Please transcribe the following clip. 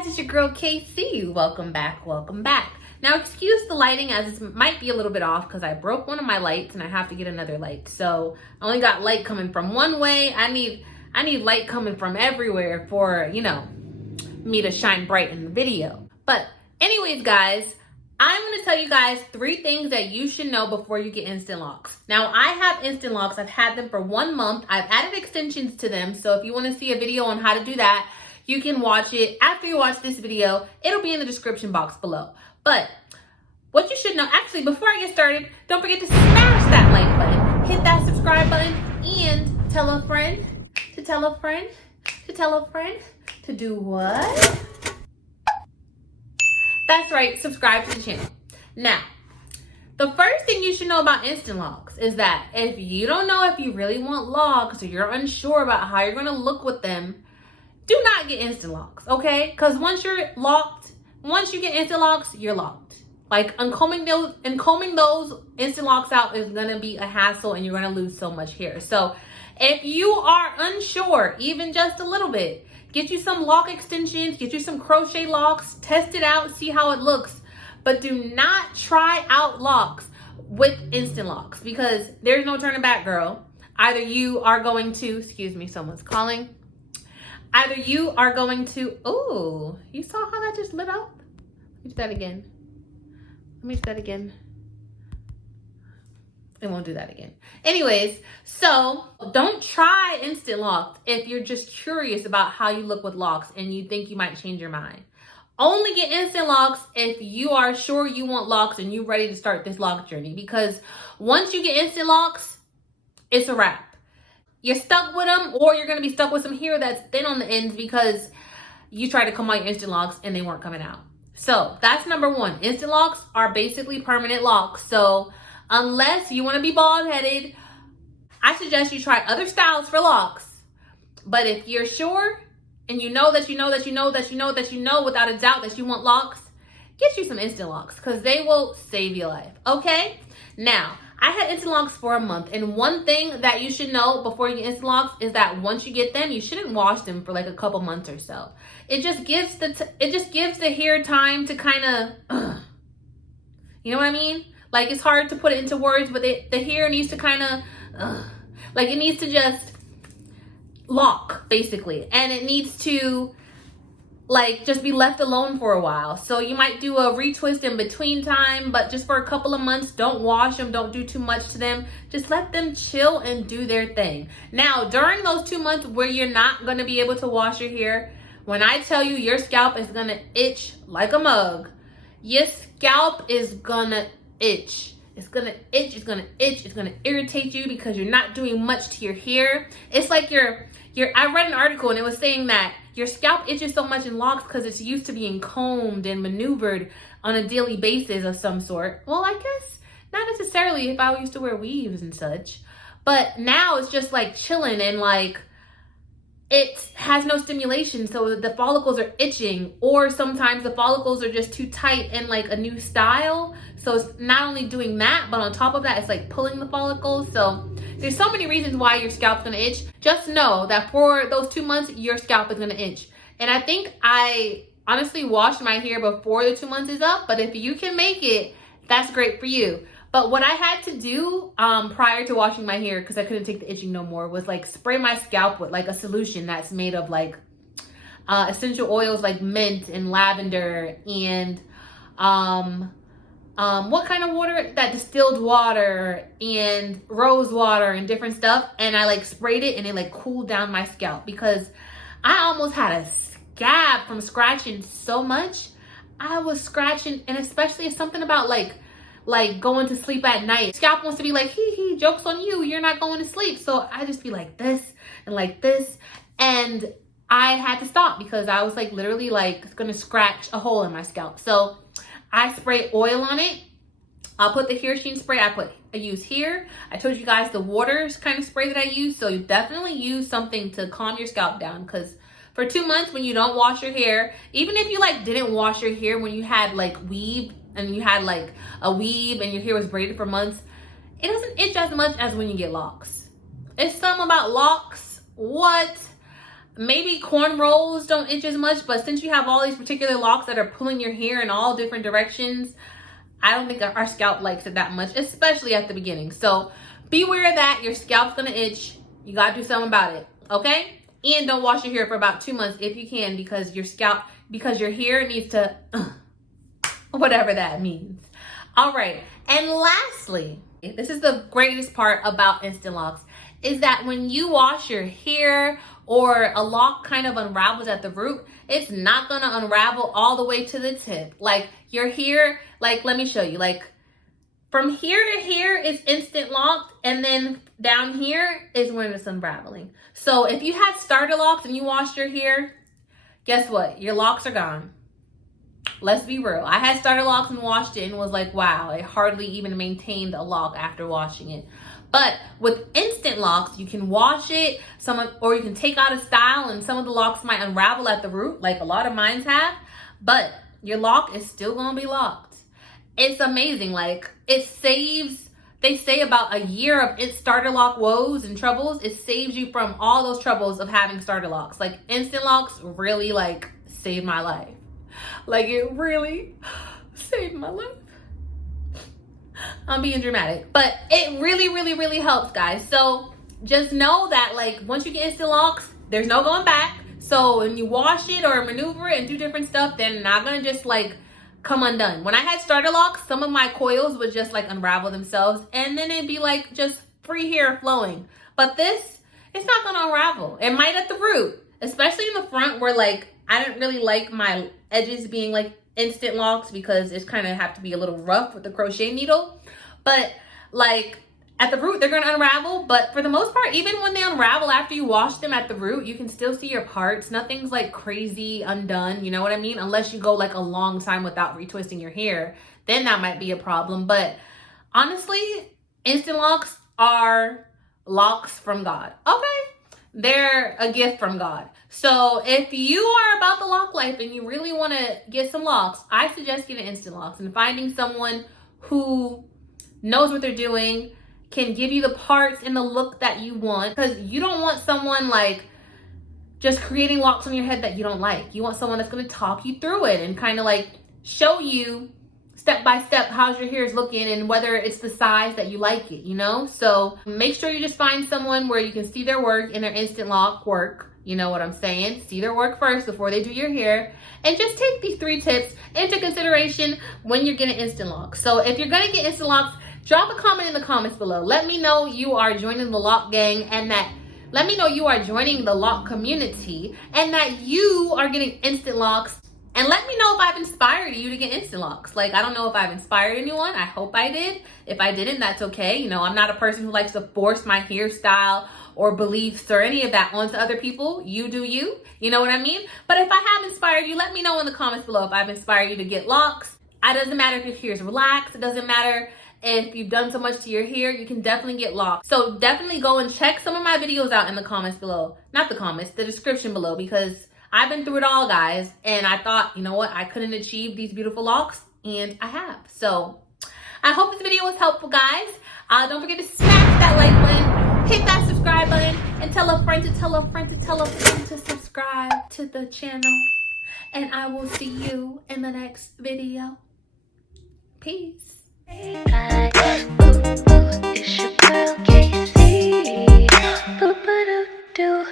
guys, it's your girl KC. Welcome back, welcome back. Now excuse the lighting as it might be a little bit off because I broke one of my lights and I have to get another light. So I only got light coming from one way. I need light coming from everywhere for, me to shine bright in the video. But anyways, guys, I'm going to tell you guys 3 things that you should know before you get instant locks. Now, I have instant locks. I've had them for 1 month. I've added extensions to them. So if you want to see a video on how to do that, you can watch it after you watch this video. It'll be in the description box below. But what you should know, actually, before I get started, don't forget to smash that like button, hit that subscribe button, and tell a friend to tell a friend to tell a friend to do what? That's right, subscribe to the channel. Now, the first thing you should know about instant locks is that if you don't know if you really want locks or you're unsure about how you're gonna look with them, do not get instant locks, okay? Because once you're locked, once you get instant locks, you're locked. Like uncombing those instant locks out is gonna be a hassle and you're gonna lose so much hair. So if you are unsure, even just a little bit, get you some lock extensions, get you some crochet locks, test it out, see how it looks. But do not try out locks with instant locks because there's no turning back, girl. Either you are going to, excuse me, someone's calling. Either you are going to, oh, you saw how that just lit up? Let me do that again. Let me do that again. It won't do that again. Anyways, so don't try instant locks if you're just curious about how you look with locks and you think you might change your mind. Only get instant locks if you are sure you want locks and you're ready to start this lock journey, because once you get instant locks, it's a wrap. You're stuck with them, or you're going to be stuck with some hair that's thin on the ends because you tried to come out your instant locks and they weren't coming out. So that's number 1. Instant locks are basically permanent locks. So unless you want to be bald headed, I suggest you try other styles for locks. But if you're sure and you know without a doubt that you want locks, get you some instant locks because they will save your life. Okay? Now, I had instant locks for a month, and one thing that you should know before you get instant locks is that once you get them, you shouldn't wash them for like a couple months or so. It just gives the hair time to kind of, you know what I mean? Like, it's hard to put it into words, but the hair needs to kind of, like, it needs to just lock, basically, and it needs to like just be left alone for a while. So you might do a retwist in between time, but just for a couple of months, don't wash them, don't do too much to them. Just let them chill and do their thing. Now, during those 2 months where you're not gonna be able to wash your hair, when I tell you your scalp is gonna itch like a mug, your scalp is gonna itch. It's gonna itch, it's gonna itch, it's gonna irritate you because you're not doing much to your hair. It's like I read an article and it was saying that your scalp itches so much in locks because it's used to being combed and maneuvered on a daily basis of some sort. Well, I guess not necessarily if I used to wear weaves and such, but now it's just like chilling and like it has no stimulation, so the follicles are itching, or sometimes the follicles are just too tight in like a new style. So it's not only doing that, but on top of that, it's like pulling the follicles. So there's so many reasons why your scalp's gonna itch. Just know that for those 2 months, your scalp is gonna itch. And I think I honestly washed my hair before the 2 months is up, but if you can make it, that's great for you. But what I had to do prior to washing my hair, because I couldn't take the itching no more, was like spray my scalp with like a solution that's made of like essential oils like mint and lavender and what kind of water? That distilled water and rose water and different stuff. And I like sprayed it and it like cooled down my scalp because I almost had a scab from scratching so much. I was scratching, and especially if something about like going to sleep at night. Scalp wants to be like, hee, joke's on you, you're not going to sleep. So I just be like this and like this. And I had to stop because I was like literally like gonna scratch a hole in my scalp. So I spray oil on it. I'll put the hair sheen spray I use here. I told you guys the waters kind of spray that I use. So you definitely use something to calm your scalp down, because for 2 months when you don't wash your hair, even if you like didn't wash your hair when you had like weave and you had like a weave and your hair was braided for months, it doesn't itch as much as when you get locks. It's something about locks. What? maybe cornrows don't itch as much, but since you have all these particular locks that are pulling your hair in all different directions, I don't think our scalp likes it that much, especially at the beginning. So be aware of that. Your scalp's gonna itch. You gotta do something about it, okay? And don't wash your hair for about 2 months if you can, because your hair needs to, whatever that means. All right, and lastly, this is the greatest part about Instant Locs, is that when you wash your hair or a lock kind of unravels at the root, it's not gonna unravel all the way to the tip. Like your hair, like let me show you, like from here to here is instant locked, and then down here is when it's unraveling. So if you had starter locks and you washed your hair, guess what? Your locks are gone. Let's be real. I had starter locks and washed it and was like, wow, it hardly even maintained a lock after washing it. But with Instant Locs, you can wash it, or you can take out a style, and some of the locks might unravel at the root, like a lot of mine have, but your lock is still gonna be locked. It's amazing. Like, it saves, they say about a year of starter lock woes and troubles. It saves you from all those troubles of having starter locks. Like, Instant Locs really like saved my life. Like, it really saved my life. I'm being dramatic, but it really, really, really helps, guys. So just know that, like, once you get Instant Locs, there's no going back. So when you wash it or maneuver it and do different stuff, they're not gonna just like come undone. When I had starter locks, some of my coils would just like unravel themselves, and then it'd be like just free hair flowing. But this, it's not gonna unravel. It might at the root, especially in the front where like I didn't really like my edges being like Instant Locs because it's kind of have to be a little rough with the crochet needle. But like at the root, they're gonna unravel. But for the most part, even when they unravel after you wash them at the root, you can still see your parts. Nothing's like crazy undone, you know what I mean? Unless you go like a long time without retwisting your hair, then that might be a problem. But honestly, Instant Locs are locks from God, okay? They're a gift from God. So if you are about the lock life and you really want to get some locks, I suggest getting Instant Locs and finding someone who knows what they're doing, can give you the parts and the look that you want, because you don't want someone like just creating locks on your head that you don't like. You want someone that's going to talk you through it and kind of like show you step by step how's your hair is looking and whether it's the size that you like it, you know? So make sure you just find someone where you can see their work in their Instant Loc work. You know what I'm saying? See their work first before they do your hair. And just take these 3 tips into consideration when you're getting Instant Locs. So if you're going to get Instant Locs, drop a comment in the comments below. Let me know you are joining the lock gang, and that let me know you are joining the lock community and that you are getting Instant Locs. And let me know if I've inspired you to get Instant Locs. Like, I don't know if I've inspired anyone. I hope I did. If I didn't, that's okay. You know, I'm not a person who likes to force my hairstyle or beliefs or any of that onto other people. You do you. You know what I mean? But if I have inspired you, let me know in the comments below if I've inspired you to get locks. It doesn't matter if your hair is relaxed. It doesn't matter if you've done so much to your hair. You can definitely get locks. So definitely go and check some of my videos out in the comments below. Not the comments, the description below, because I've been through it all, guys. And I thought, you know what? I couldn't achieve these beautiful locks, and I have. So I hope this video was helpful, guys. Don't forget to smash that like button, hit that subscribe button, and tell a friend to tell a friend to tell a friend to subscribe to the channel. And I will see you in the next video. Peace. It's your girl, Casey. Boop-a-doo-doo.